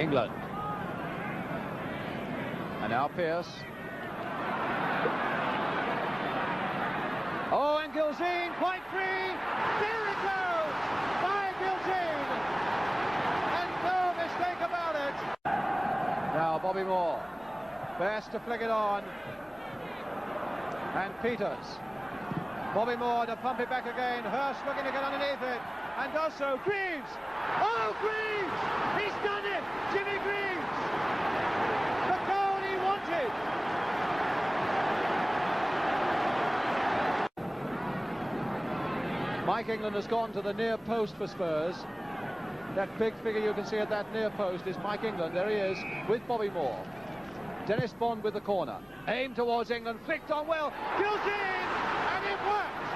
England. And now Pearce. Oh, and Gilzine quite free. There it goes by Gilzine. And no mistake about it. Now Bobby Moore. Best to flick it on. And Peters. Bobby Moore to pump it back again. Hurst looking to get underneath it. And does so. Greaves! Oh, Greaves! He's done it! Jimmy Greaves! The goal he wanted! Mike England has gone to the near post for Spurs. That big figure you can see at that near post is Mike England. There he is with Bobby Moore. Dennis Bond with the corner. Aim towards England. Flicked on well. Gilzine! And it worked!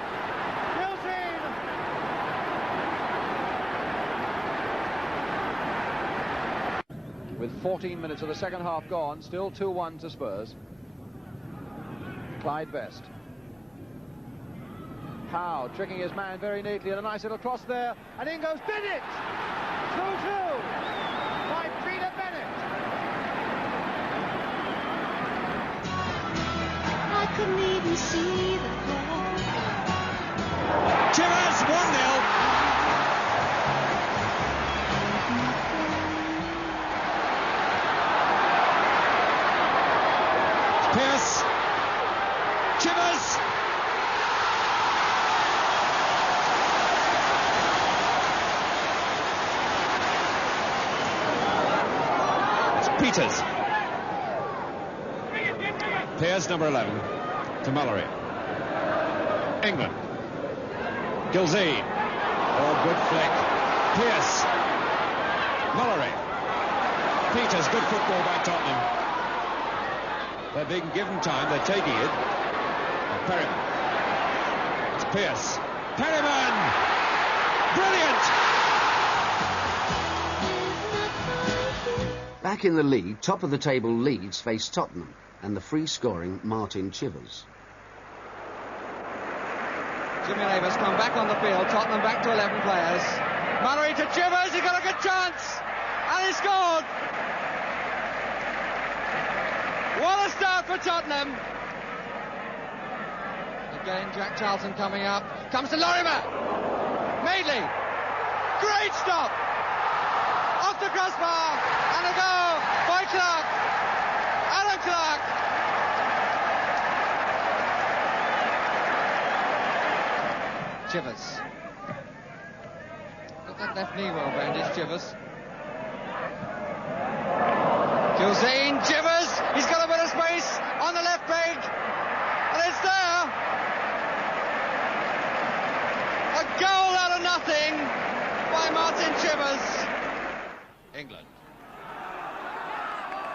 Gilzine! With 14 minutes of the second half gone, still 2-1 to Spurs. Clyde Best. Howe tricking his man very neatly, and a nice little cross there, and in goes Bennett! 2-2 by Peter Bennett. I couldn't even see the ball. Chivers 1-0. Pearce, Chivers, it's Peters, Pearce number 11 to Mallory, England, Gilzine, oh good flick, Pearce, Mallory, Peters, good football by Tottenham. They're being given time, they're taking it. Oh, Perryman. It's Pearce. Perryman! Brilliant! Back in the league, top of the table Leeds face Tottenham and the free-scoring Martin Chivers. Jimmy Neighbours come back on the field, Tottenham back to 11 players. Mallory to Chivers, he got a good chance! And he scored! What a start for Tottenham! Again, Jack Charlton coming up. Comes to Lorimer! Madeley! Great stop! Off the crossbar! And a goal by Clark! Alan Clark! Chivers. Got that left knee well bandaged, Chivers. Gilzine, Chivers, he's got a bit of space on the left peg, and it's there. A goal out of nothing by Martin Chivers. England.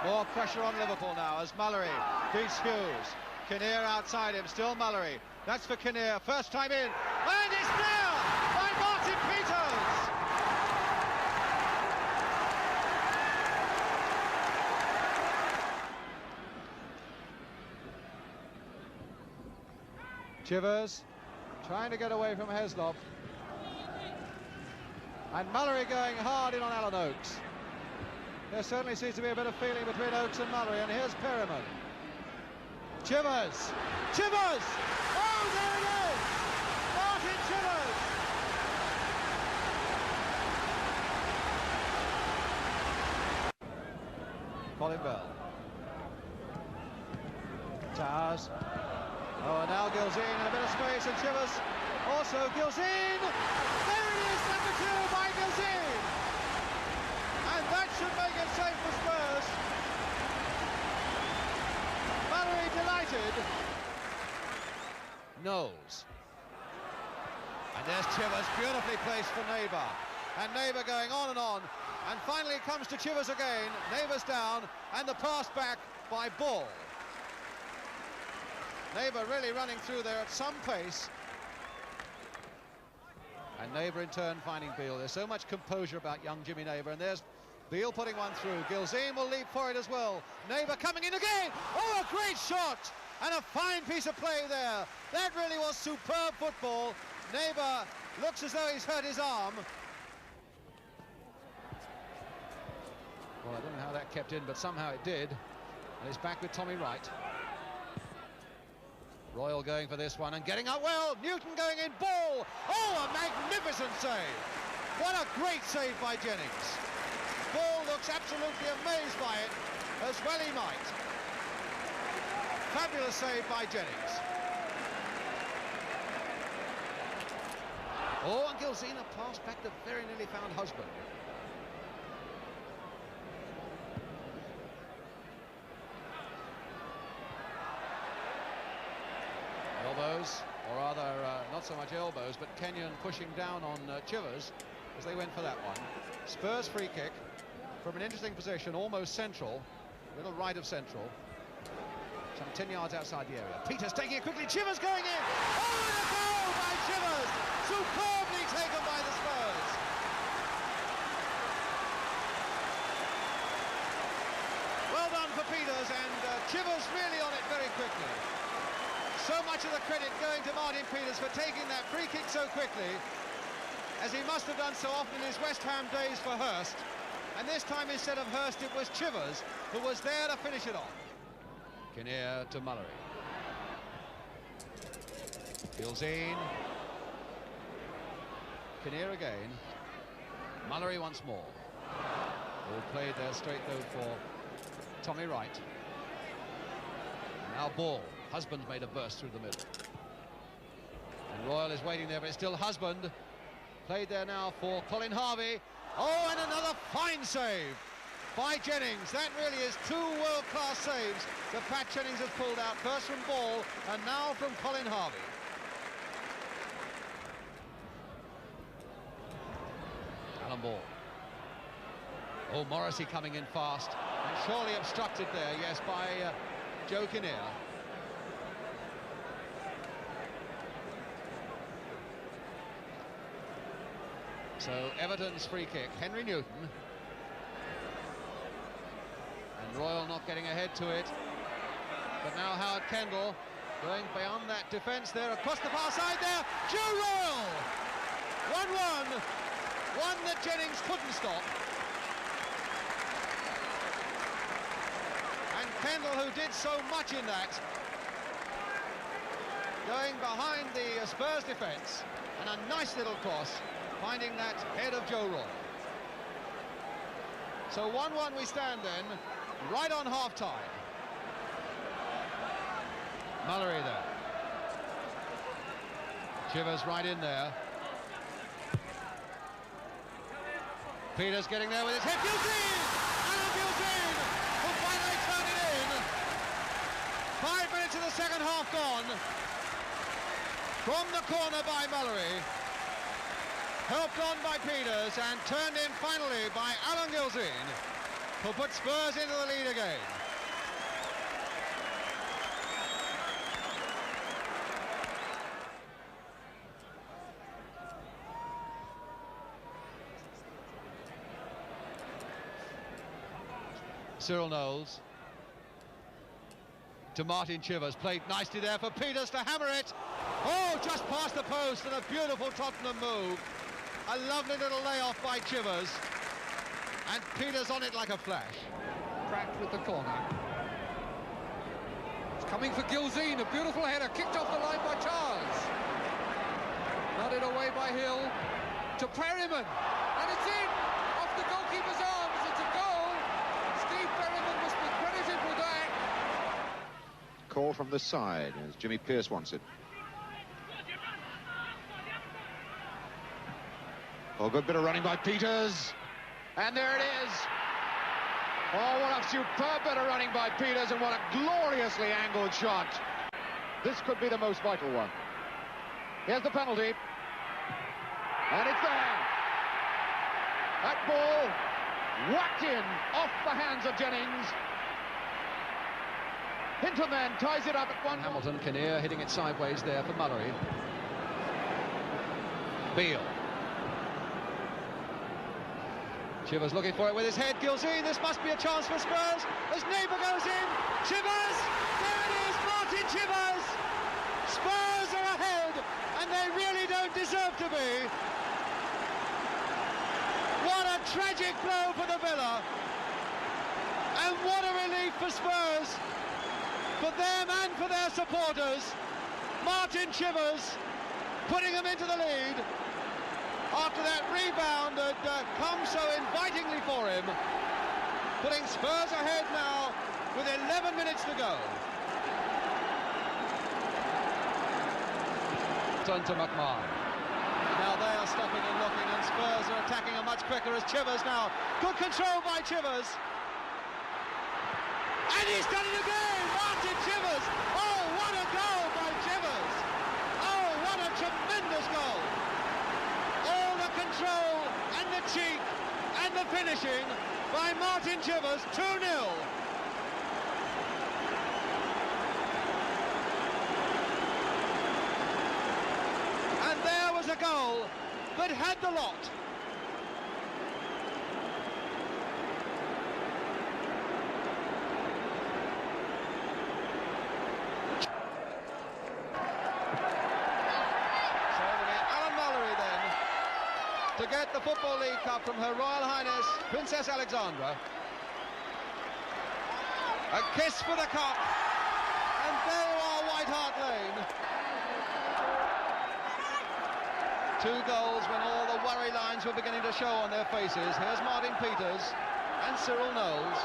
More pressure on Liverpool now as Mallory beats Hughes. Kinnear outside him, still Mallory. That's for Kinnear, first time in, and it's there by Martin Peters. Chivers trying to get away from Heslop. And Mallory going hard in on Alan Oakes. There certainly seems to be a bit of feeling between Oakes and Mallory, and here's Perryman. Chivers! Chivers! Oh, there it is! Martin Chivers! Colin Bell. Towers. Oh, and now Gilzine in a bit of space, and Chivers also. Gilzine! There it is, number 2 by Gilzine! And that should make it safe for Spurs. Mallory delighted. Knowles. And there's Chivers, beautifully placed for Neighbour. And Neighbour going on. And finally it comes to Chivers again. Neighbour's down, and the pass back by Ball. Neighbour really running through there at some pace. And Neighbour in turn finding Beale. There's so much composure about young Jimmy Neighbour, and there's Beale putting one through. Gilzine will leap for it as well. Neighbour coming in again. Oh, a great shot! And a fine piece of play there. That really was superb football. Neighbour looks as though he's hurt his arm. Well, I don't get kept in, but somehow it did. And it's back with Tommy Wright. Royal going for this one and getting up well. Newton going in, ball. Oh, a magnificent save. What a great save by Jennings. Ball looks absolutely amazed by it, as well he might. Fabulous save by Jennings. Oh, and Gilzina passed back the very nearly found husband. Elbows, or rather not so much elbows, but Kenyon pushing down on Chivers as they went for that one. Spurs free kick from an interesting position, almost central, a little right of central, some 10 yards outside the area. Peters taking it quickly, Chivers going in. Oh, and a goal by Chivers, superbly taken by the Spurs. Well done for Peters, and Chivers really on it very quickly. So much of the credit going to Martin Peters for taking that free kick so quickly, as he must have done so often in his West Ham days for Hurst. And this time, instead of Hurst, it was Chivers who was there to finish it off. Kinnear to Mullery. Gilzine. Kinnear again. Mullery once more. All played there straight though for Tommy Wright. Now ball. Husband made a burst through the middle. And Royal is waiting there, but it's still Husband. Played there now for Colin Harvey. Oh, and another fine save by Jennings. That really is two world-class saves that Pat Jennings has pulled out, first from Ball and now from Colin Harvey. Alan Ball. Oh, Morrissey coming in fast, and surely obstructed there, yes, by Joe Kinnear. So Everton's free kick, Henry Newton. And Royal not getting ahead to it. But now Howard Kendall going beyond that defence there, across the far side there. Joe Royal! 1-1. One that Jennings couldn't stop. And Kendall, who did so much in that, going behind the Spurs defence, and a nice little cross, finding that head of Joe Royal. So 1-1 we stand then, right on half-time. Mullery there. Chivers right in there. Peters getting there with his head. Gilzine! Alan Gilzine will finally turn it in. 5 minutes of the second half gone. From the corner by Mullery. Helped on by Peters and turned in finally by Alan Gilzine, who put Spurs into the lead again. Cyril Knowles to Martin Chivers, played nicely there for Peters to hammer it. Oh, just past the post, and a beautiful Tottenham move. A lovely little layoff by Chivers, and Peters on it like a flash. Cracked with the corner. It's coming for Gilzine, a beautiful header, kicked off the line by Charles. Nodded away by Hill to Perryman, and it's in, off the goalkeeper's arms, it's a goal. Steve Perryman must be credited with that. Call from the side, as Jimmy Pearce wants it. Oh, good bit of running by Peters. And there it is. Oh, what a superb bit of running by Peters, and what a gloriously angled shot. This could be the most vital one. Here's the penalty. And it's there. That ball whacked in off the hands of Jennings. Hinton then ties it up at one. Hamilton, Kinnear hitting it sideways there for Mullery. Beale. Chivers looking for it with his head. Gilzine, this must be a chance for Spurs. As Neighbour goes in. Chivers! There it is, Martin Chivers! Spurs are ahead, and they really don't deserve to be. What a tragic blow for the Villa. And what a relief for Spurs, for them and for their supporters. Martin Chivers putting them into the lead after that rebound had come so invitingly for him, putting Spurs ahead now with 11 minutes to go. Turn to McMahon. Now they are stopping and looking, and Spurs are attacking them much quicker as Chivers now. Good control by Chivers. And he's done it again! Martin Chivers! Oh, what a goal by Chivers! Oh, what a tremendous goal! All the control and the cheek and the finishing by Martin Chivers, 2-0. And there was a goal that had the lot. To get the Football League Cup from Her Royal Highness Princess Alexandra. A kiss for the cup, and there you are, White Hart Lane. 2 goals when all the worry lines were beginning to show on their faces. Here's Martin Peters and Cyril Knowles.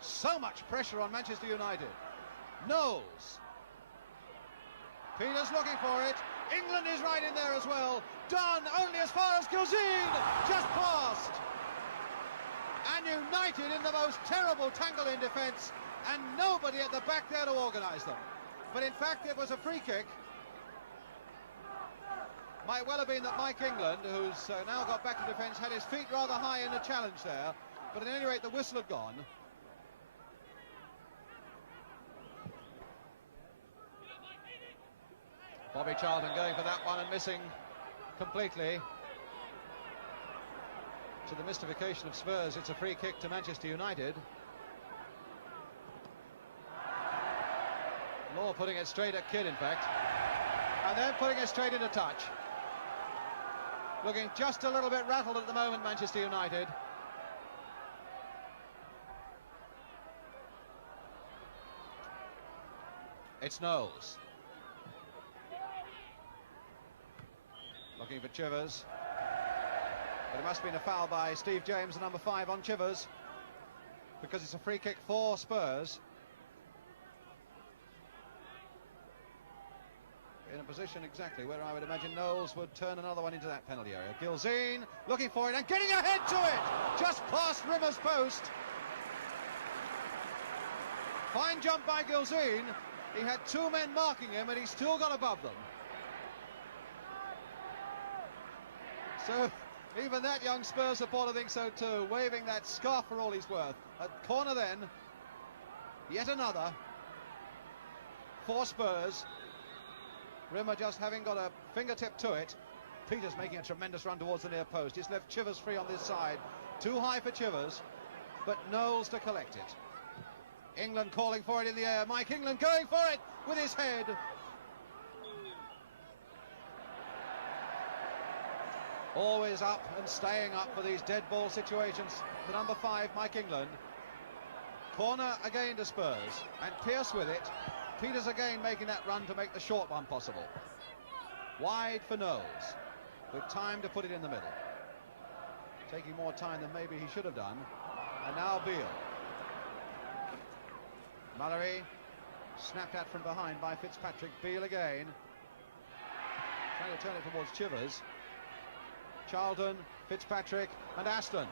So much pressure on Manchester United. Knowles. Peters looking for it. England is right in there as well. Done only as far as Gilzine. Just passed. And United in the most terrible tangle in defence, and nobody at the back there to organise them. But in fact it was a free kick. Might well have been that Mike England, who's now got back to defence, had his feet rather high in the challenge there. But at any rate the whistle had gone. Bobby Charlton going for that one and missing completely. To the mystification of Spurs, it's a free kick to Manchester United. Law putting it straight at Kidd, in fact. And then putting it straight into touch. Looking just a little bit rattled at the moment, Manchester United. It's Knowles. Looking for Chivers. But it must have been a foul by Steve James, the number 5 on Chivers, because it's a free kick for Spurs. In a position exactly where I would imagine Knowles would turn another one into that penalty area. Gilzine looking for it and getting ahead to it! Just past Rimmer's post. Fine jump by Gilzine. He had 2 men marking him and he still got above them. So even that young Spurs supporter thinks so too, waving that scarf for all he's worth. At corner then, yet another for Spurs. Rimmer just having got a fingertip to it. Peters making a tremendous run towards the near post. He's left Chivers free on this side. Too high for Chivers, but Knowles to collect it. England calling for it in the air. Mike England going for it with his head. Always up and staying up for these dead ball situations. The number 5, Mike England. Corner again to Spurs, and Pearce with it. Peters again making that run to make the short one possible. Wide for Knowles, with time to put it in the middle. Taking more time than maybe he should have done. And now Beale. Mallory, snapped at from behind by Fitzpatrick. Beale again. Trying to turn it towards Chivers. Charlton, Fitzpatrick and Aston.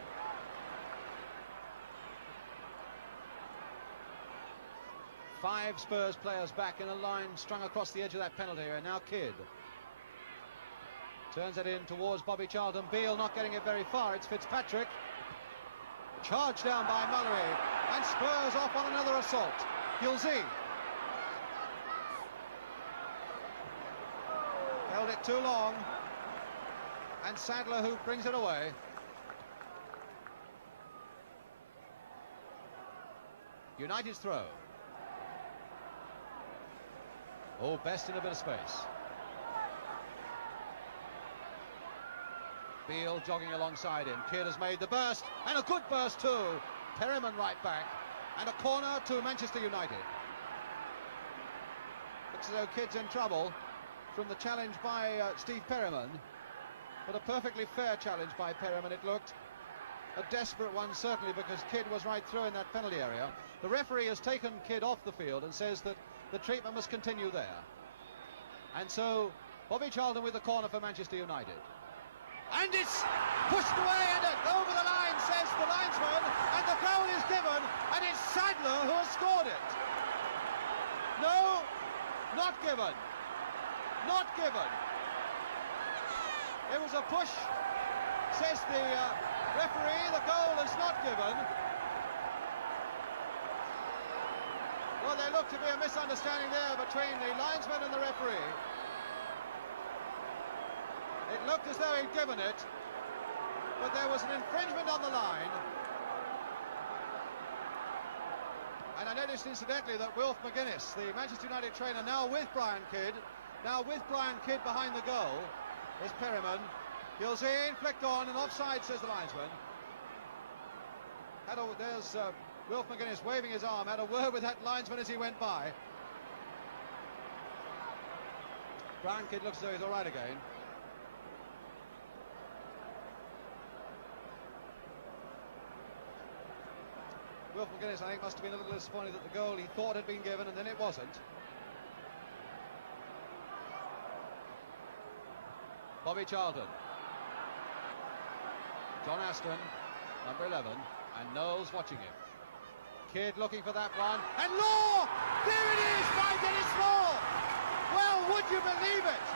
Five Spurs players back in a line strung across the edge of that penalty area. Now Kidd turns it in towards Bobby Charlton. Beale not getting it very far. It's Fitzpatrick. Charged down by Mallory. And Spurs off on another assault. Gilzine. Held it too long. And And Sadler who brings it away. United's throw. Oh, Best in a bit of space. Beale jogging alongside him. Kidd has made the burst, and a good burst too. Perryman right back, and a corner to Manchester United. Looks as though Kidd's in trouble from the challenge by Steve Perryman, but a perfectly fair challenge by Perryman it looked. A desperate one certainly, because Kidd was right through in that penalty area. The referee has taken Kidd off the field and says that the treatment must continue there. And so Bobby Charlton with the corner for Manchester United. And it's pushed away and over the line, says the linesman, and the goal is given, and it's Sadler who has scored it. No, not given. Not given. It was a push, says the referee. The goal is not given. Well, there looked to be a misunderstanding there between the linesman and the referee. It looked as though he'd given it, but there was an infringement on the line. And I noticed incidentally that Wilf McGuinness, the Manchester United trainer, now with Brian Kidd behind the goal, is Perryman. Gilzine flicked on and offside, says the linesman. There's Wilf McGuinness waving his arm, had a word with that linesman as he went by. Brian Kidd looks as though he's all right again. Wilf McGuinness, I think, must have been a little disappointed that the goal he thought had been given and then it wasn't. Bobby Charlton. John Aston, number 11, and Knowles watching him. Kidd looking for that one, and Law! There it is by Dennis Law! Well, would you believe it?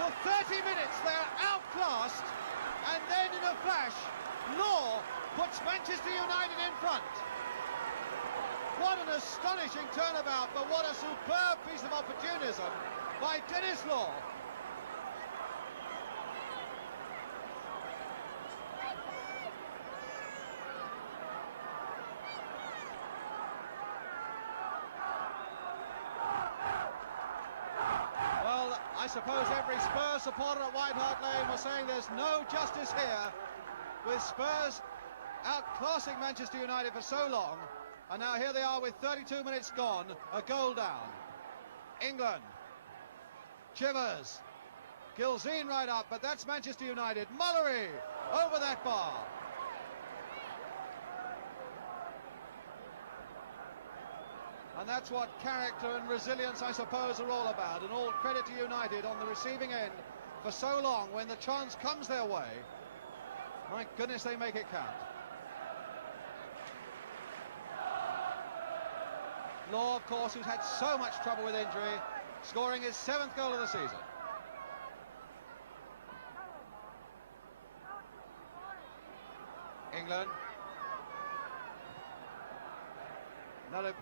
For 30 minutes they're outclassed, and then in a flash, Law puts Manchester United in front. What an astonishing turnabout, but what a superb piece of opportunism by Dennis Law. Well, I suppose every Spurs supporter at White Hart Lane was saying there's no justice here, with Spurs outclassing Manchester United for so long, and now here they are with 32 minutes gone, a goal down. England, Chivers, Gilzine right up, but that's Manchester United. Mullery over that bar. And that's what character and resilience, I suppose, are all about, and all credit to United on the receiving end for so long. When the chance comes their way, my goodness, they make it count. Law, of course, who's had so much trouble with injury, scoring his 7th goal of the season. England.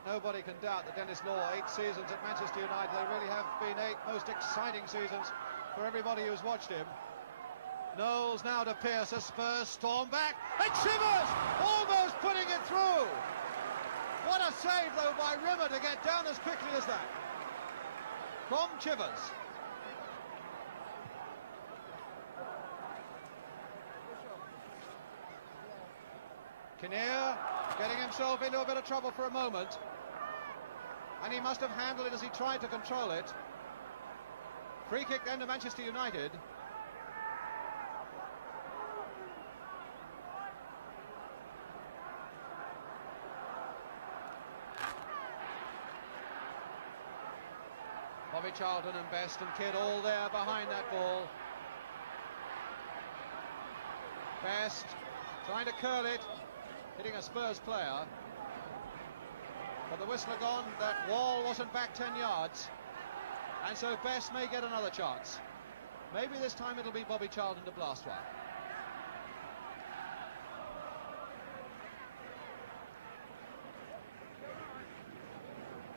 Nobody can doubt that Dennis Law, 8 seasons at Manchester United, they really have been 8 most exciting seasons for everybody who's watched him. Knowles now to Pearce, as Spurs storm back, and Chivers almost putting it through. What a save, though, by Rimmer to get down as quickly as that. From Chivers. Kinnear getting himself into a bit of trouble for a moment. And he must have handled it as he tried to control it. Free kick then to Manchester United. Bobby Charlton and Best and Kidd all there behind that ball. Best trying to curl it, hitting a Spurs player. But the whistle had gone, that wall wasn't back 10 yards. And so Best may get another chance. Maybe this time it'll be Bobby Charlton to blast one.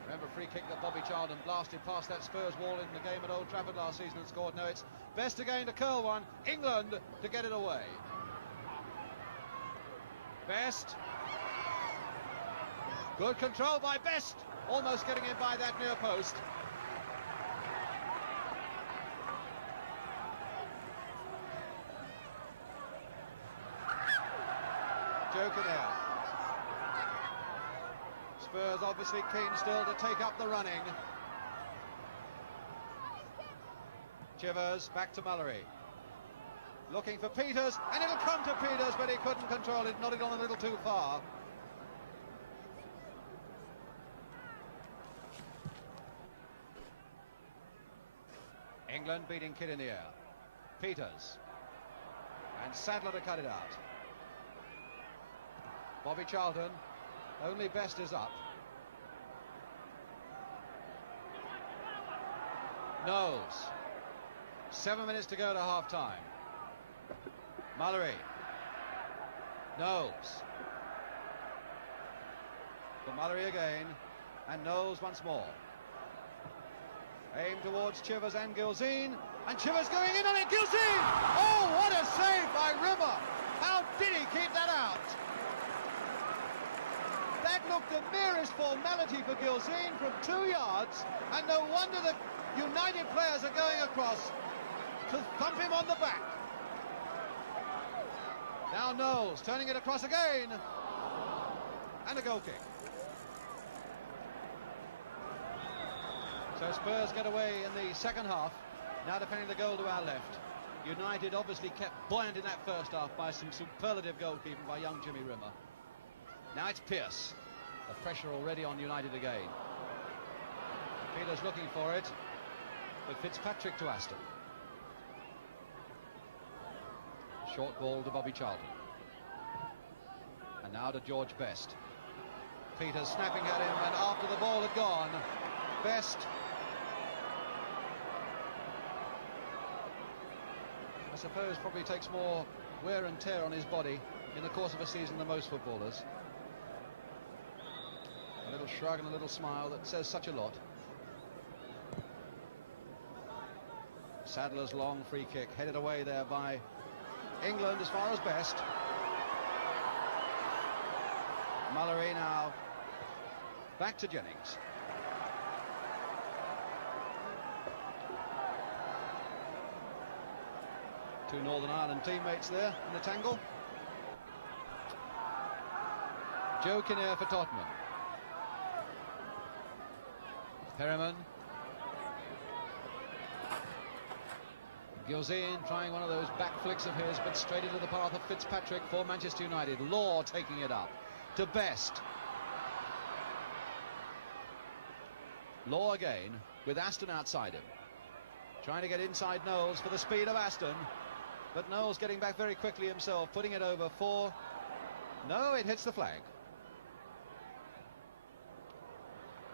Remember, free kick that Bobby Charlton Charlton blasted past that Spurs wall in the game at Old Trafford last season and scored. No, it's Best again to curl one. England to get it away. Best. Good control by Best. Almost getting in by that near post. Joe Kinnear. Spurs obviously keen still to take up the running. Chivers back to Mallory. Looking for Peters, and it'll come to Peters, but he couldn't control it, nodded on a little too far. England beating Kidd in the air. Peters. And Sadler to cut it out. Bobby Charlton. Only Best is up. Knowles. 7 minutes to go to half-time. Mallory. Knowles. For Mallory again. And Knowles once more. Aim towards Chivers and Gilzean. And Chivers going in on it. Gilzean! Oh, what a save by Rimmer! How did he keep that out? That looked the merest formality for Gilzean from 2 yards. And no wonder the United players are going across to thump him on the back. Now Knowles turning it across again. And a goal kick. So Spurs get away in the second half, now defending the goal to our left. United obviously kept buoyant in that first half by some superlative goalkeeping by young Jimmy Rimmer. Now it's Pearce. The pressure already on United again. Peters looking for it, but Fitzpatrick to Aston. Short ball to Bobby Charlton. And now to George Best. Peters snapping at him, and after the ball had gone, Best, I suppose, probably takes more wear and tear on his body in the course of a season than most footballers. A little shrug and a little smile that says such a lot. Sadler's long free kick headed away there by England as far as Best. Mallory now back to Jennings. Two Northern Ireland teammates there in the tangle. Joe Kinnear for Tottenham. Perryman. Gilzean trying one of those back flicks of his, but straight into the path of Fitzpatrick for Manchester United. Law taking it up to Best. Law again with Aston outside him. Trying to get inside Knowles for the speed of Aston. But Knowles getting back very quickly himself, putting it over for... No, it hits the flag.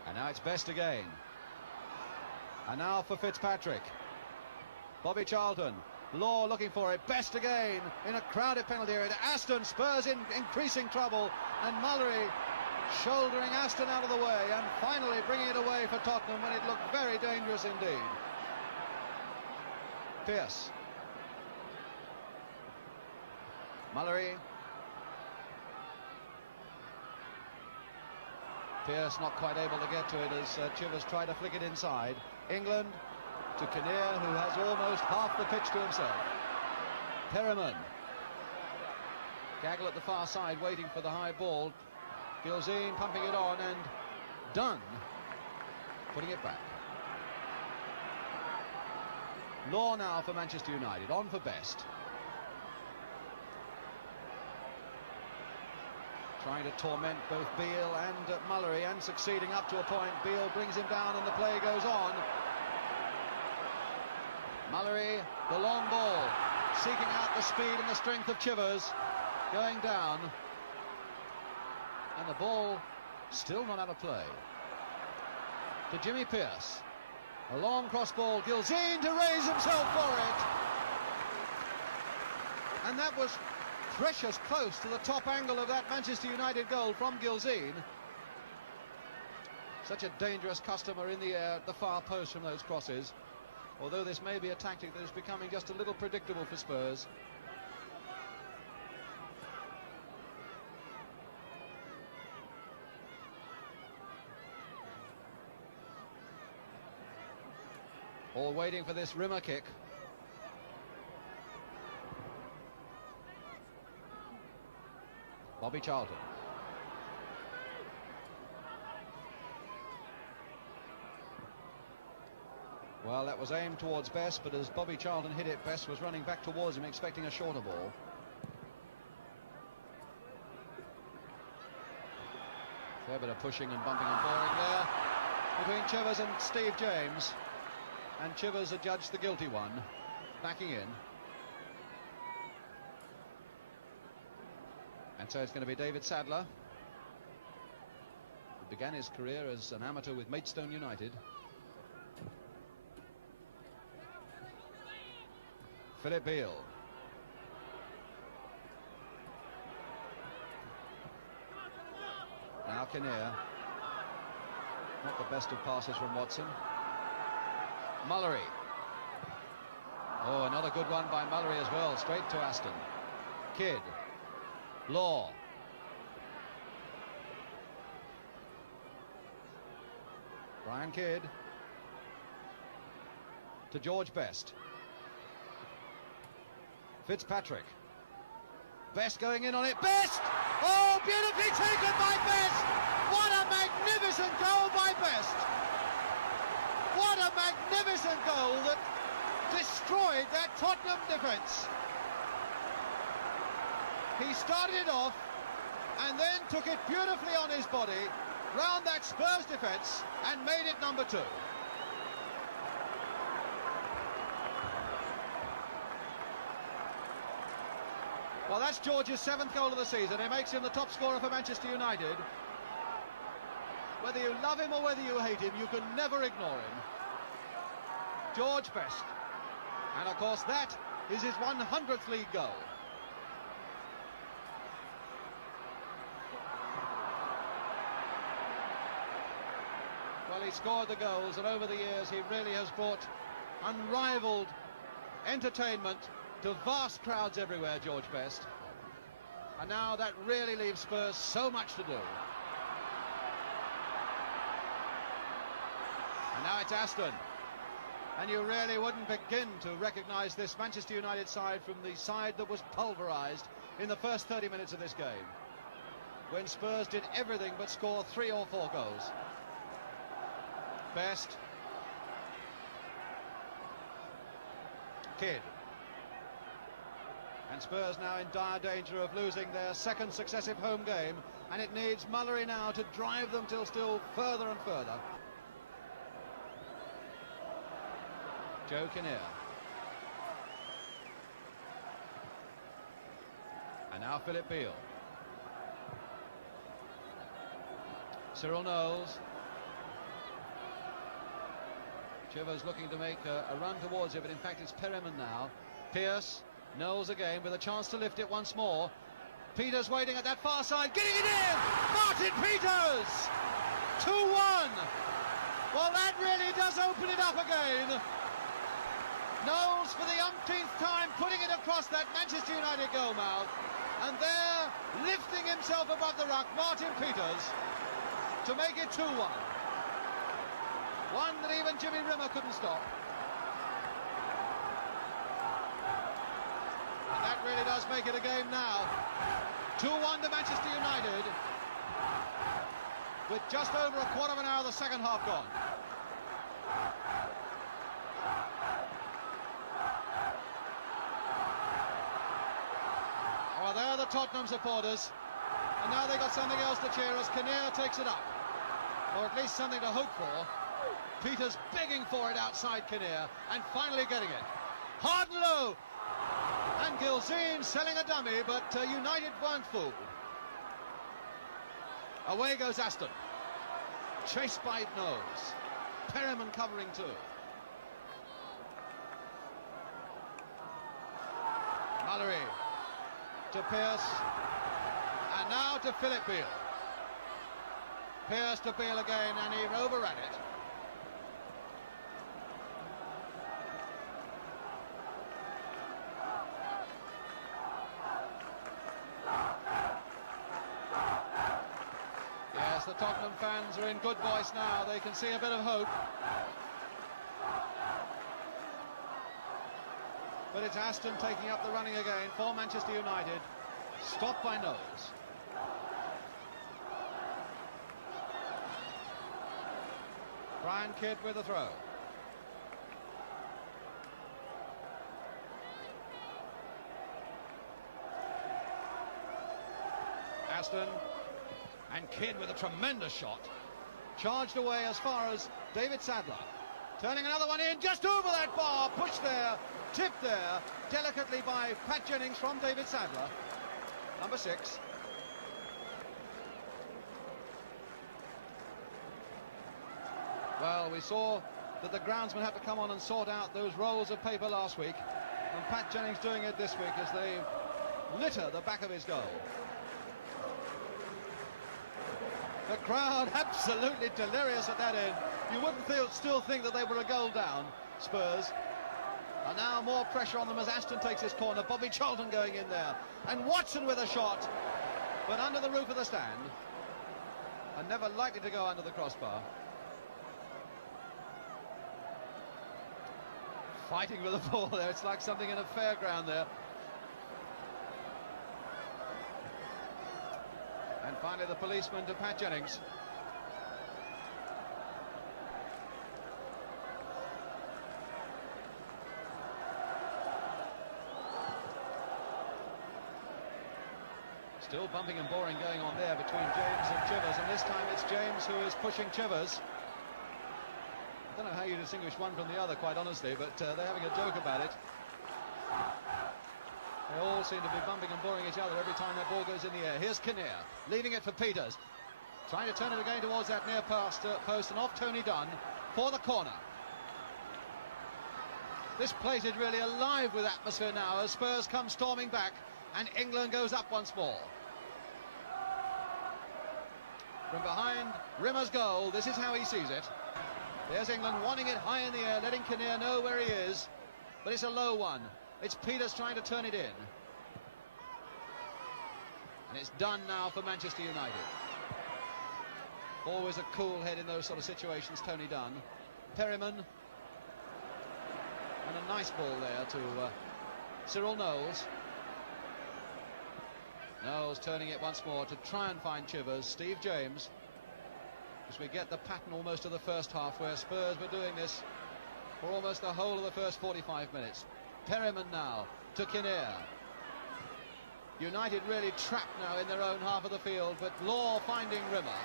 And now it's Best again. And now for Fitzpatrick. Bobby Charlton. Law looking for it. Best again in a crowded penalty area. Aston, Spurs in increasing trouble. And Mallory shouldering Aston out of the way. And finally bringing it away for Tottenham when it looked very dangerous indeed. Pearce. Mallory. Pearce not quite able to get to it as Chivers tried to flick it inside. England to Kinnear, who has almost half the pitch to himself. Perryman. Gaggle at the far side waiting for the high ball. Gilzean pumping it on, and Dunn putting it back. Law now for Manchester United, on for Best. Trying to torment both Beale and Mallory, and succeeding up to a point. Beale brings him down and the play goes on. Mallory, the long ball, seeking out the speed and the strength of Chivers, going down. And the ball still not out of play. To Jimmy Pearce. A long cross ball, Gilzean to raise himself for it. And that was precious close to the top angle of that Manchester United goal from Gilzean. Such a dangerous customer in the air at the far post from those crosses. Although this may be a tactic that is becoming just a little predictable for Spurs. All waiting for this Rimmer kick. Bobby Charlton. Well, that was aimed towards Best, but as Bobby Charlton hit it, Best was running back towards him, expecting a shorter ball. Fair bit of pushing and bumping and boring there between Chivers and Steve James. And Chivers adjudged the guilty one, backing in. And so it's going to be David Sadler, who began his career as an amateur with Maidstone United. Philip Beale. Now Kinnear. Not the best of passes from Watson. Mullery. Oh, another good one by Mullery as well, straight to Aston. Kidd. Law. Brian Kidd. To George Best. Fitzpatrick. Best going in on it. Best! Oh, beautifully taken by Best! What a magnificent goal by Best! What a magnificent goal that destroyed that Tottenham defence. He started it off and then took it beautifully on his body round that Spurs defence and made it number 2. Well, that's George's 7th goal of the season. It makes him the top scorer for Manchester United. Whether you love him or whether you hate him, you can never ignore him. George Best. And of course that is his 100th league goal. Well, he scored the goals, and over the years he really has brought unrivaled entertainment to vast crowds everywhere, George Best. And now that really leaves Spurs so much to do. And now it's Aston. And you really wouldn't begin to recognise this Manchester United side from the side that was pulverised in the first 30 minutes of this game, when Spurs did everything but score 3 or 4 goals. Best. Kidd. And Spurs now in dire danger of losing their 2nd successive home game, and it needs Mullery now to drive them still further and further. Joe Kinnear. And now Philip Beale. Cyril Knowles. Chivers looking to make a run towards it, but in fact it's Perryman now. Pearce. Knowles again with a chance to lift it once more. Peters waiting at that far side, getting it in! Martin Peters! 2-1! Well, that really does open it up again. Knowles for the umpteenth time putting it across that Manchester United goal mouth. And there, lifting himself above the ruck, Martin Peters, to make it 2-1. One that even Jimmy Rimmer couldn't stop. That really does make it a game now. 2-1 to Manchester United, with just over a quarter of an hour of the second half gone. Oh, there are the Tottenham supporters, and now they've got something else to cheer as Kinnear takes it up, or at least something to hope for. Peters begging for it outside Kinnear, and finally getting it. Hard and low. And Gilzean selling a dummy, but United weren't fooled. Away goes Aston. Chased by Knowles. Perryman covering too. Mullery to Pearce. And now to Philip Beale. Pearce to Beale again, and he overran it. Yes, the Tottenham fans are in good voice now. They can see a bit of hope. But it's Aston taking up the running again for Manchester United. Stopped by Knowles. Brian Kidd with the throw. Aston and Kidd with a tremendous shot. Charged away as far as David Sadler. Turning another one in, just over that bar, pushed there, tipped there, delicately by Pat Jennings from David Sadler. Number 6. Well, we saw that the groundsman had to come on and sort out those rolls of paper last week, and Pat Jennings doing it this week as they litter the back of his goal. The crowd absolutely delirious at that end. You wouldn't still think that they were a goal down, Spurs. And now more pressure on them as Aston takes his corner. Bobby Charlton going in there. And Watson with a shot, but under the roof of the stand. And never likely to go under the crossbar. Fighting with the ball there. It's like something in a fairground there. And finally the policeman to Pat Jennings. Still bumping and boring going on there between James and Chivers, and this time it's James who is pushing Chivers. I don't know how you distinguish one from the other, quite honestly, but they're having a joke about it. They all seem to be bumping and boring each other every time that ball goes in the air. Here's Kinnear, leaving it for Peters. Trying to turn it again towards that near post and off Tony Dunn for the corner. This place is really alive with atmosphere now as Spurs come storming back and England goes up once more. From behind Rimmer's goal, this is how he sees it. There's England wanting it high in the air, letting Kinnear know where he is, but it's a low one. It's Peters trying to turn it in. And it's done now for Manchester United. Always a cool head in those sort of situations, Tony Dunn. Perryman. And a nice ball there to Cyril Knowles. Knowles turning it once more to try and find Chivers. Steve James. As we get the pattern almost of the first half where Spurs were doing this for almost the whole of the first 45 minutes. Perryman now to Kinnear. United really trapped now in their own half of the field, but Law finding Rimmer.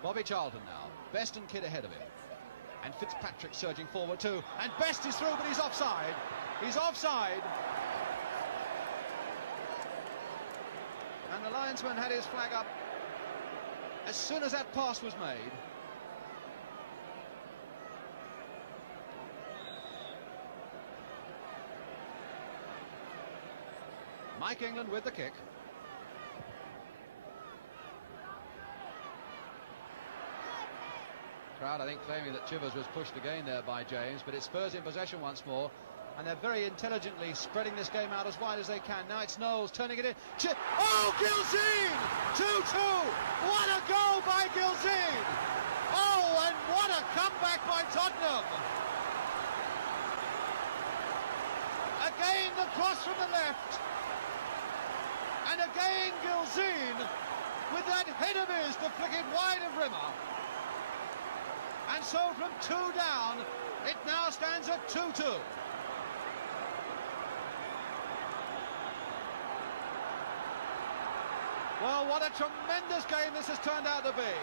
Bobby Charlton now. Best and Kidd ahead of him. And Fitzpatrick surging forward too. And Best is through, but he's offside. He's offside. And the linesman had his flag up as soon as that pass was made. Mike England with the kick. Crowd, I think, claiming that Chivers was pushed again there by James, but it's Spurs in possession once more, and they're very intelligently spreading this game out as wide as they can. Now it's Knowles turning it in. Oh, Gilzean! 2-2! What a goal by Gilzean! Oh, and what a comeback by Tottenham! Again the cross from the left. And again Gilzean with that head of his to flick it wide of Rimmer. And so from 2 down, it now stands at 2-2. Well, what a tremendous game this has turned out to be.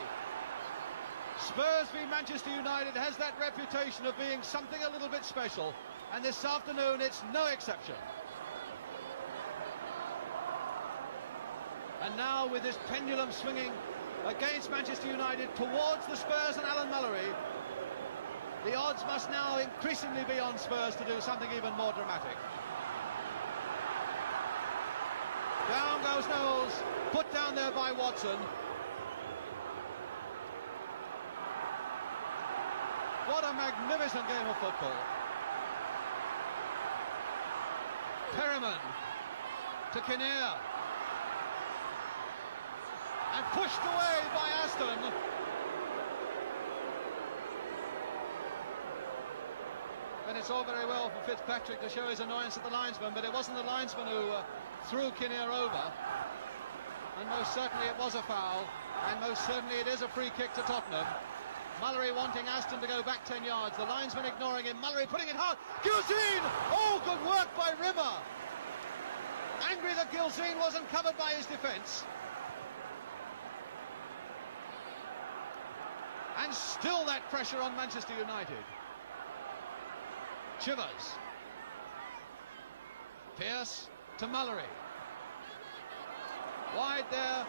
Spurs v Manchester United has that reputation of being something a little bit special, and this afternoon it's no exception. And now with this pendulum swinging against Manchester United towards the Spurs and Alan Mullery, the odds must now increasingly be on Spurs to do something even more dramatic. Down goes Knowles, put down there by Watson. What a magnificent game of football. Perryman to Kinnear. And pushed away by Aston. And it's all very well for Fitzpatrick to show his annoyance at the linesman, but it wasn't the linesman who threw Kinnear over. And most certainly it was a foul, and most certainly it is a free kick to Tottenham. Mullery wanting Aston to go back 10 yards. The linesman ignoring him. Mullery putting it hard. Gilzean! Oh, good work by Rimmer. Angry that Gilzean wasn't covered by his defence. And still that pressure on Manchester United. Chivers. Pearce to Mullery. Wide there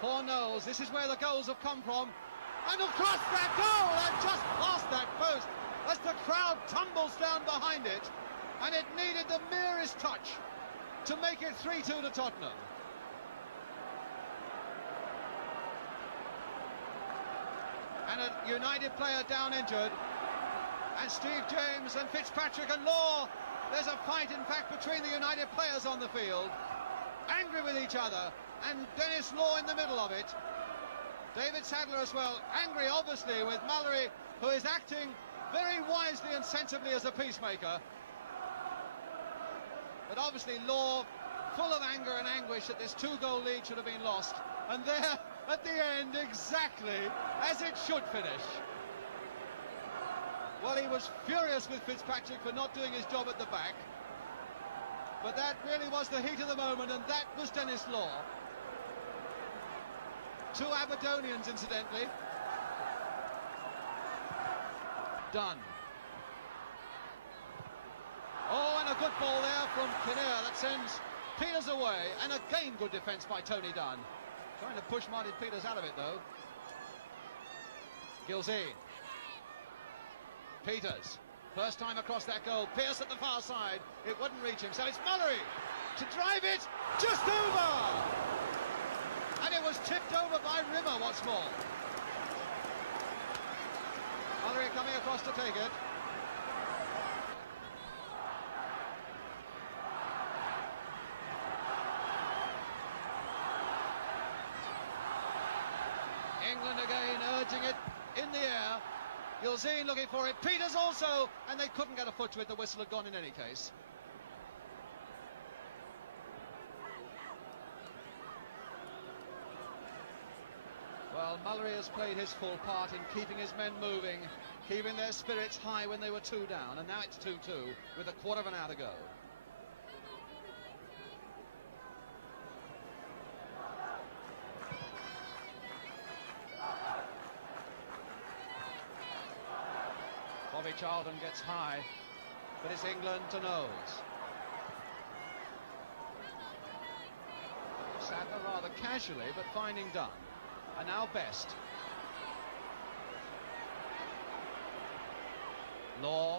for Knowles. This is where the goals have come from. And across that goal, and just past that post, as the crowd tumbles down behind it, and it needed the merest touch to make it 3-2 to Tottenham. And a United player down injured, and Steve James and Fitzpatrick and Law. There's a fight, in fact, between the United players on the field, angry with each other, and Dennis Law in the middle of it. David Sadler as well, angry obviously with Mullery, who is acting very wisely and sensibly as a peacemaker. But obviously Law, full of anger and anguish that this 2-goal lead should have been lost. And there, at the end, exactly as it should finish. Well, he was furious with Fitzpatrick for not doing his job at the back. But that really was the heat of the moment, and that was Dennis Law. 2 Aberdonians, incidentally. Done. Oh, and a good ball there from Kinnear that sends Peters away. And again, good defence by Tony Dunn. Trying to push Martin Peters out of it, though. Gilzean. Peters. First time across that goal. Pearce at the far side. It wouldn't reach him, so it's Mullery to drive it just over. And it was tipped over by Rimmer once more. Mullery coming across to take it. England again urging it in the air. Gilzean looking for it. Peters also, and they couldn't get a foot to it. The whistle had gone in any case. Well, Mullery has played his full part in keeping his men moving, keeping their spirits high when they were 2 down, and now it's 2-2 with a quarter of an hour to go. Bobby Charlton gets high, but it's England to Knowles. Sadler rather casually, but finding Dunn. And now Best. Law.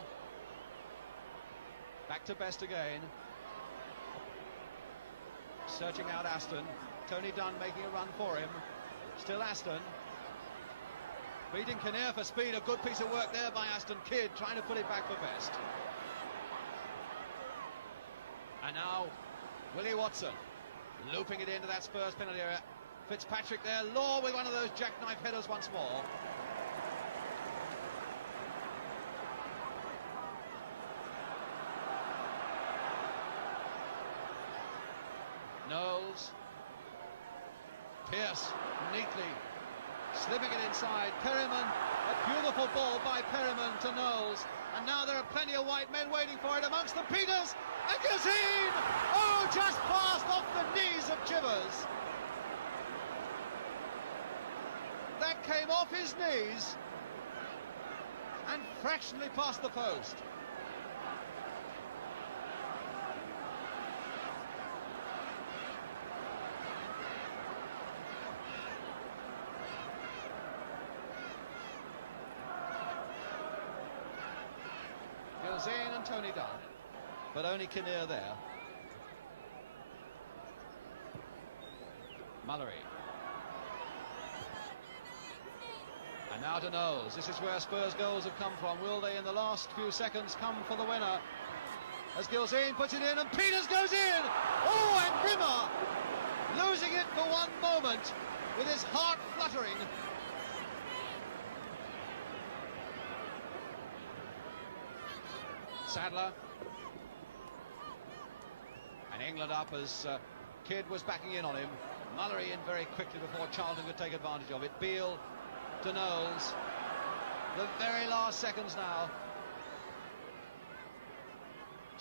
Back to Best again. Searching out Aston. Tony Dunn making a run for him. Still Aston. Beating Kinnear for speed. A good piece of work there by Aston. Kidd trying to put it back for Best. And now Willie Watson looping it into that Spurs penalty area. Fitzpatrick there, Law with one of those jackknife headers once more. Knowles. Pearce neatly slipping it inside. Perryman, a beautiful ball by Perryman to Knowles. And now there are plenty of white men waiting for it amongst the Peters. And Gilzean! Oh, just passed off the knees of Chivers. That came off his knees and fractionally past the post. Gilzean and Tony Dunn, but only Kinnear there. Mallory. And now to Knowles. This is where Spurs goals have come from. Will they in the last few seconds come for the winner? As Gilzean puts it in and Peters goes in! Oh, and Grimmer losing it for one moment with his heart fluttering. Sadler. And England up as Kidd was backing in on him. Mallory in very quickly before Charlton could take advantage of it. Beale to Knowles. The very last seconds now.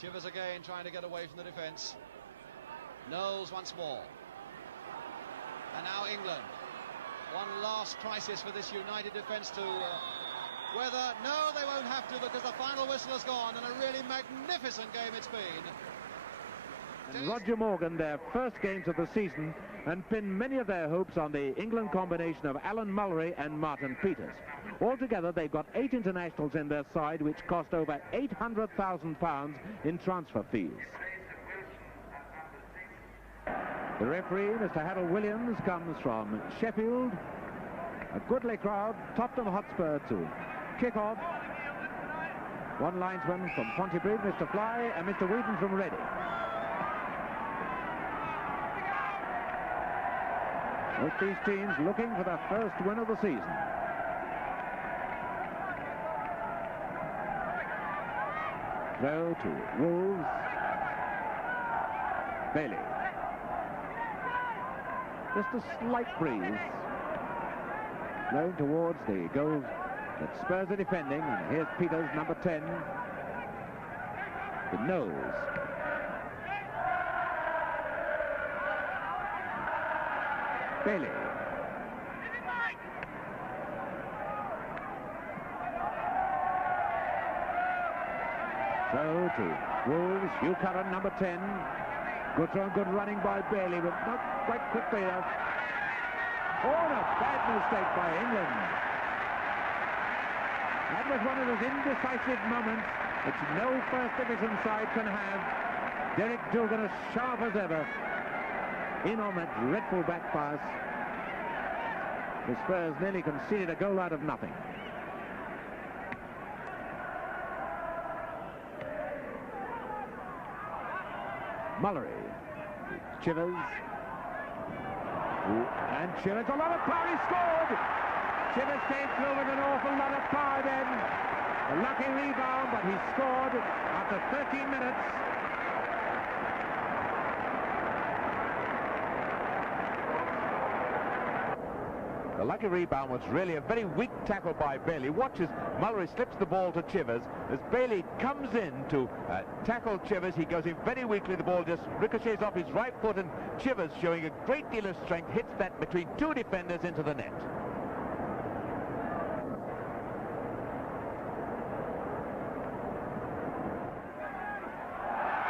Chivers again trying to get away from the defence. Knowles once more. And now England. One last crisis for this United defence to weather. No, they won't have to, because the final whistle has gone, and a really magnificent game it's been. And Roger Morgan, their first games of the season, and pinned many of their hopes on the England combination of Alan Mullery and Martin Peters. Altogether, they've got 8 internationals in their side, which cost over £800,000 in transfer fees. The referee, Mr. Harold Williams, comes from Sheffield. A goodly crowd, Tottenham Hotspur to kick off. One linesman from Pontypridd, Mr. Fly, and Mr. Wheaton from Reading. Both these teams looking for their first win of the season. Throw to Wolves. Bailey. Just a slight breeze. Blown towards the goal that Spurs are defending. And here's Peters, number 10. The nose. Bailey. So to Wolves, Hugh Curran, number 10. Good throw, good running by Bailey, but not quite quickly enough. Oh, and a bad mistake by England. That was one of those indecisive moments which no first division side can have. Derek Dugan, as sharp as ever, in on that dreadful back pass. The Spurs nearly conceded a goal out of nothing. Mullery. Chivers. And Chivers, a lot of power, he scored! Chivers came through with an awful lot of power then. A lucky rebound, but he scored after 13 minutes. The lucky rebound was really a very weak tackle by Bailey. Watch as Mullery slips the ball to Chivers. As Bailey comes in to tackle Chivers, he goes in very weakly. The ball just ricochets off his right foot, and Chivers, showing a great deal of strength, hits that between 2 defenders into the net.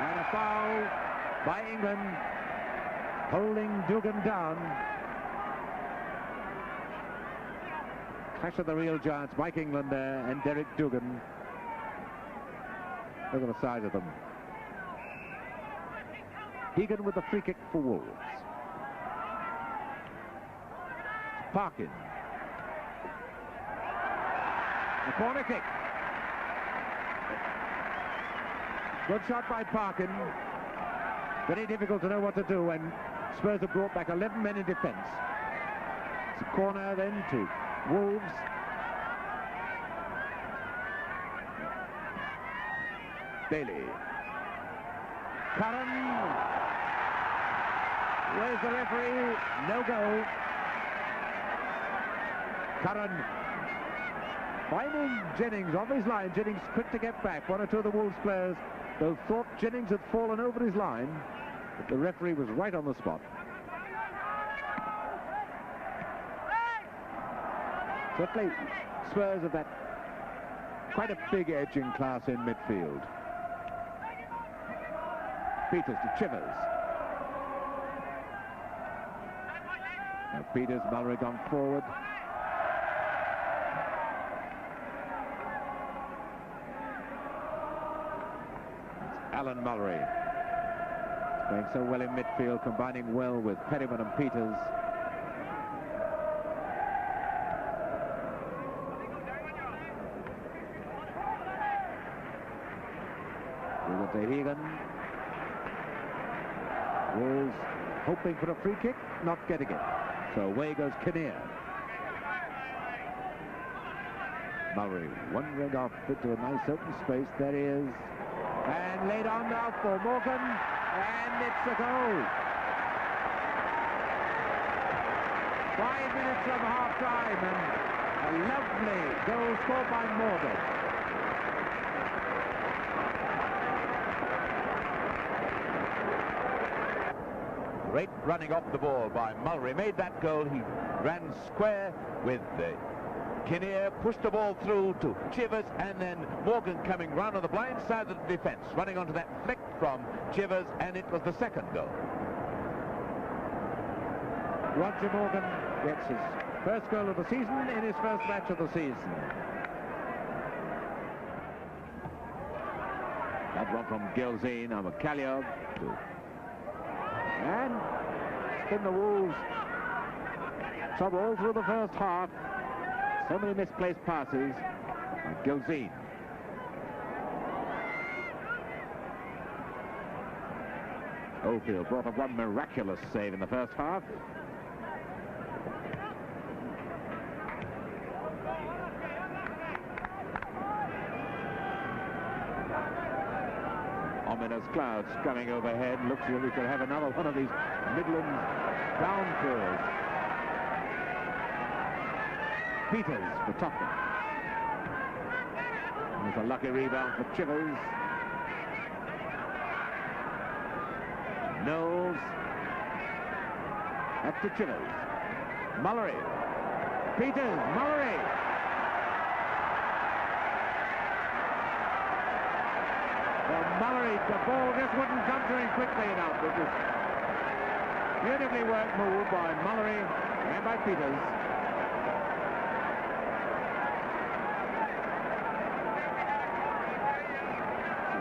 And a foul by England, holding Dugan down. Clash of the real giants, Mike England there and Derek Dugan. Look at the size of them. Egan with the free kick for Wolves. Parkin. A corner kick. Good shot by Parkin. Very difficult to know what to do when Spurs have brought back 11 men in defence. It's a corner then to Wolves. Bailey. Curran. Where's the referee? No goal. Curran finding Jennings off his line. Jennings quick to get back. One or two of the Wolves players both thought Jennings had fallen over his line, but the referee was right on the spot. Certainly, Spurs have that quite a big edge in class in midfield. Peters to Chivers. Now Peters, Mullery gone forward. It's Alan Mullery. Playing so well in midfield, combining well with Perryman and Peters. With it to Hegan. Wolves hoping for a free kick, not getting it. So away goes Kinnear. Mullery wandering off into a nice open space. There he is. And laid on now for Morgan. And it's a goal. 5 minutes from half-time, and a lovely goal scored by Morgan. Great running off the ball by Mullery. Made that goal. He ran square with Kinnear, pushed the ball through to Chivers, and then Morgan coming round on the blind side of the defence, running onto that flick from Chivers, and it was the second goal. Roger Morgan gets his first goal of the season in his first match of the season. That one from Gilzine, now McCalliob. And in the Wolves trouble all through the first half. So many misplaced passes. Gilzine. Oldfield brought up one miraculous save in the first half. Ominous clouds coming overhead. Looks as if we could have another one of these Midland downpours. Peters for Tottenham. There's a lucky rebound for Chivers. Knowles. That's to Chivers. Mullery. Peters. Mullery. Mullery, the ball just wouldn't come to him quickly enough. It was beautifully worked move by Mullery and by Peters.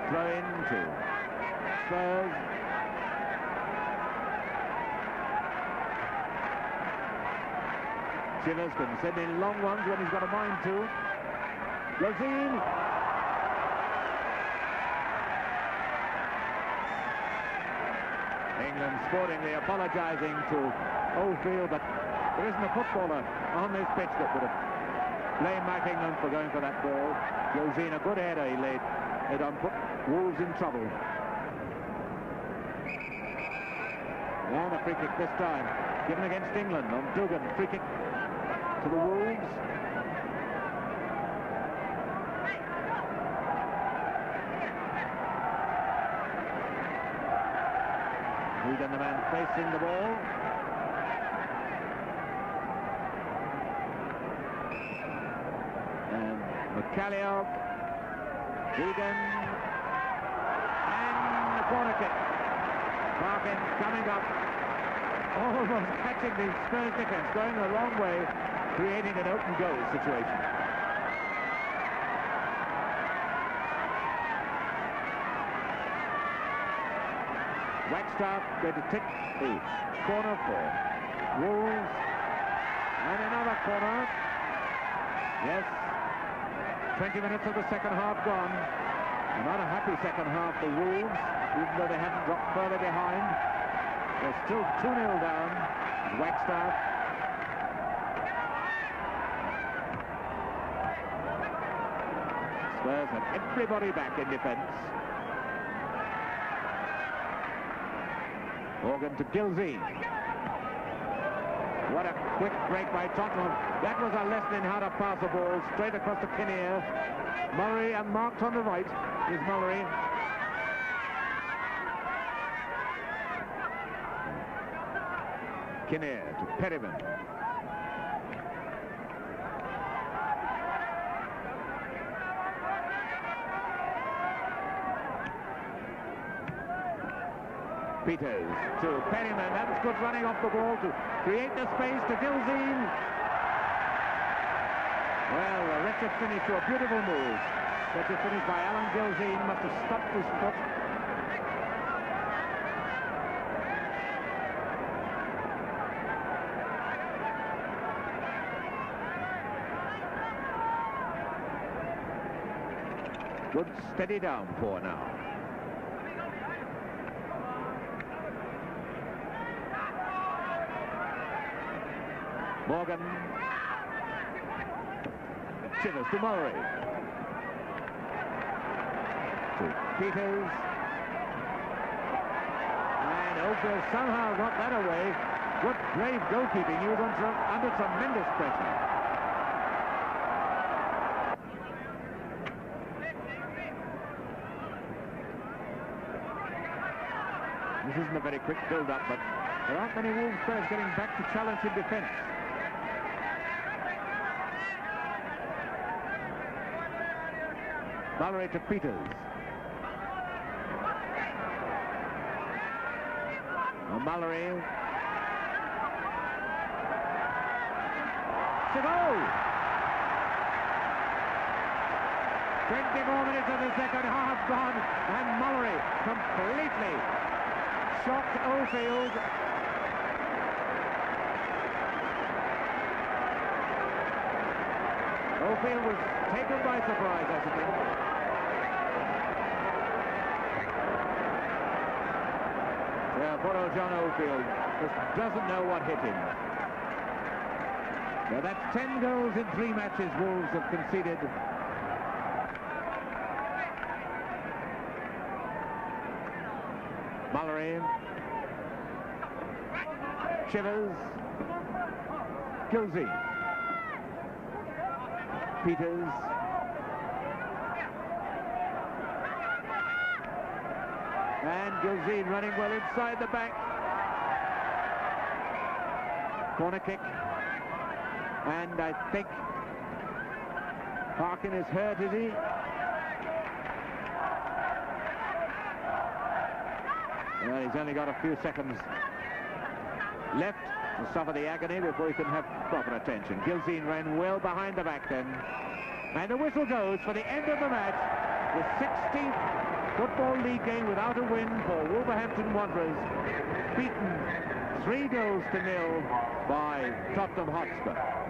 Throw in to Spurs. Chivers can send in long ones when he's got a mind to. Gilzine. England sportingly apologising to Oldfield, but there isn't a footballer on this pitch that would have blamed Mike England for going for that ball. Gilzine, a good header he laid. It put Wolves in trouble. And a free kick this time, given against England on Dugan. Free kick to the Wolves. Regan, the man facing the ball. And McCalliob. Regan. And the corner kick. Parkin coming up. Almost catching the Spurs defence, going the wrong way, creating an open goal situation. Wagstaff going to take the corner for Wolves. And another corner. Yes. 20 minutes of the second half gone. Not a happy second half for Wolves, even though they haven't dropped further behind. They're still 2-0 down. Wagstaff. Spurs have everybody back in defence. Morgan to Gilzine. What a quick break by Tottenham. That was a lesson in how to pass the ball straight across to Kinnear. Mullery, and marked on the right is Mullery. Kinnear to Perryman. Peters to Perryman. That was good running off the ball to create the space to Gilzine. Well, a wretched finish to a beautiful move. Such a finish by Alan Gilzine. Must have stopped his foot. Good steady downpour now. Morgan. Chivers to Mullery. To Peters. And Ophir somehow got that away. Good, brave goalkeeping. He was under tremendous pressure. This isn't a very quick build-up, but there aren't many Wolves players getting back to challenge in defence. Mullery to Peters. Mullery. To goal! 20 more minutes of the second half gone, and Mullery completely shocked Oldfield. Oldfield was taken by surprise, I suppose. Yeah, poor old John Oldfield just doesn't know what hit him. Now that's 10 goals in 3 matches Wolves have conceded. Mullery. Chivers. Gilsey. Peters. And Gilsey running well inside the back. Corner kick. And I think Harkin is hurt, is he? Well, he's only got a few seconds left to suffer the agony before he can have proper attention. Gilsey ran well behind the back then. And the whistle goes for the end of the match. The 16th Football League game without a win for Wolverhampton Wanderers, beaten 3 goals to 0 by Tottenham Hotspur.